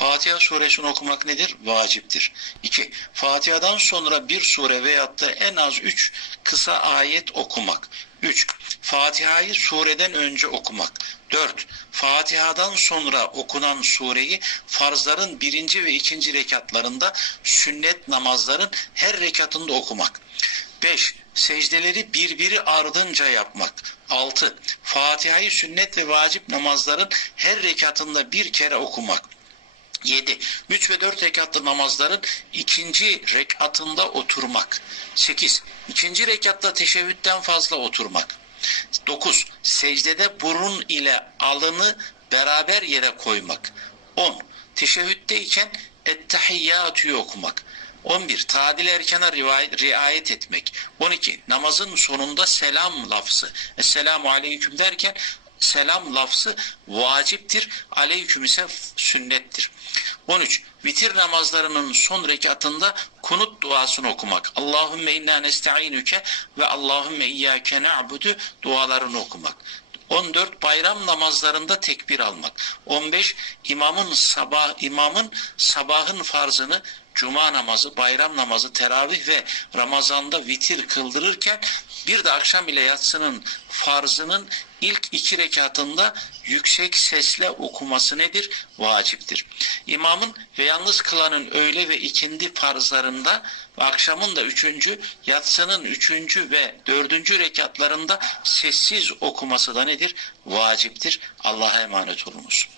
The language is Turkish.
Fatiha suresini okumak nedir? Vaciptir. 2. Fatiha'dan sonra bir sure veyahut da en az 3 kısa ayet okumak. 3. Fatiha'yı sureden önce okumak. 4. Fatiha'dan sonra okunan sureyi farzların birinci ve ikinci rekatlarında sünnet namazların her rekatında okumak. 5. Secdeleri birbiri ardınca yapmak. 6. Fatiha'yı sünnet ve vacip namazların her rekatında bir kere okumak. 7. 3 ve 4 rekatlı namazların ikinci rekatında oturmak. 8. İkinci rekatta teşebbütten fazla oturmak. 9. Secdede burun ile alını beraber yere koymak. 10. Teşehhütteyken ettehiyyatü okumak. 11. Tadil erkana riayet etmek. 12. Namazın sonunda selam lafzı. Esselamu aleyküm derken selam lafzı vaciptir. Aleyküm ise sünnettir. 13. Vitir namazlarının son rekatında kunut duasını okumak. Allahümme inna nesta'inuke ve Allahümme iyyâke na'budu dualarını okumak. 14 bayram namazlarında tekbir almak. 15 imamın sabah imamın sabahın farzını cuma namazı, bayram namazı, teravih ve Ramazan'da vitir kıldırırken bir de akşam ile yatsının farzının ilk iki rekatında yüksek sesle okuması nedir? Vaciptir. İmamın ve yalnız kılanın öğle ve ikindi farzlarında ve akşamın da üçüncü, yatsının üçüncü ve dördüncü rekatlarında sessiz okuması da nedir? Vaciptir. Allah'a emanet olunuz.